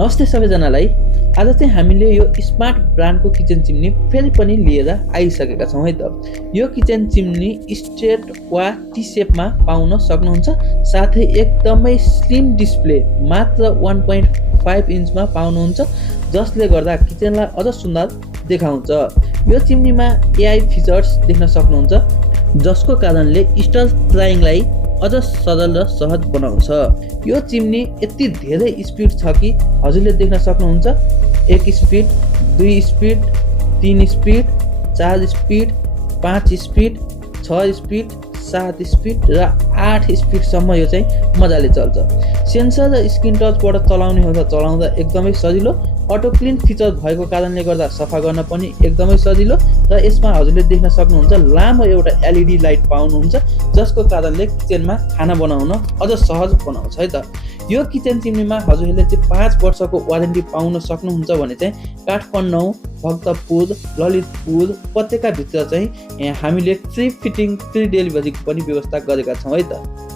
नमस्ते सबैजनालाई। आज चाहिँ हामीले यो स्मार्ट ब्रान्डको किचन चिम्नी फेरि पनि लिएर आइसकेका छौँ है त। यो किचन चिम्नी स्ट्रेट वा टी सेपमा पाउन सक्नुहुन्छ। साथै एकदमै स्लिम डिस्प्ले मात्र 1.5 इन्चमा पाउनुहुन्छ, जसले गर्दा किचनलाई अझ सुन्दर देखाउँछ। यो चिम्नीमा एआई फिचर्स देख्न सक्नुहुन्छ, जसको कारणले स्टर फ्राइङलाई अझ सरल र सहज बनाउँछ। यो चिम्नी यति धेरै स्पिड छ कि हजुरले देख्न सक्नुहुन्छ 1 speed, 2 speed, 3 speed, 4 speed, 5 speed, 6 speed, 7 speed र 8 स्पिडसम्म यो चाहिँ मजाले चल्छ। सेन्सर र स्क्रिन टचबाट चलाउने हो त चलाउँदा एकदमै सजिलो। अटो क्लिन फिचर भएको कारणले गर्दा सफा गर्न पनि एकदमै सजिलो र यसमा हजुरले देख्न सक्नुहुन्छ लामो एउटा एलइडी लाइट पाउनुहुन्छ, जसको कारणले किचनमा खाना बनाउन अझ सहज बनाउँछ है त। यो किचन चिम्नीमा हजुरहरूले चाहिँ 5 वर्षको वारेन्टी पाउन सक्नुहुन्छ भने चाहिँ काठमाडौँ, भक्तपुर, ललितपुर उपत्यकाभित्र चाहिँ हामीले फ्री फिटिङ, फ्री डेलिभरीको पनि व्यवस्था गरेका छौँ है त।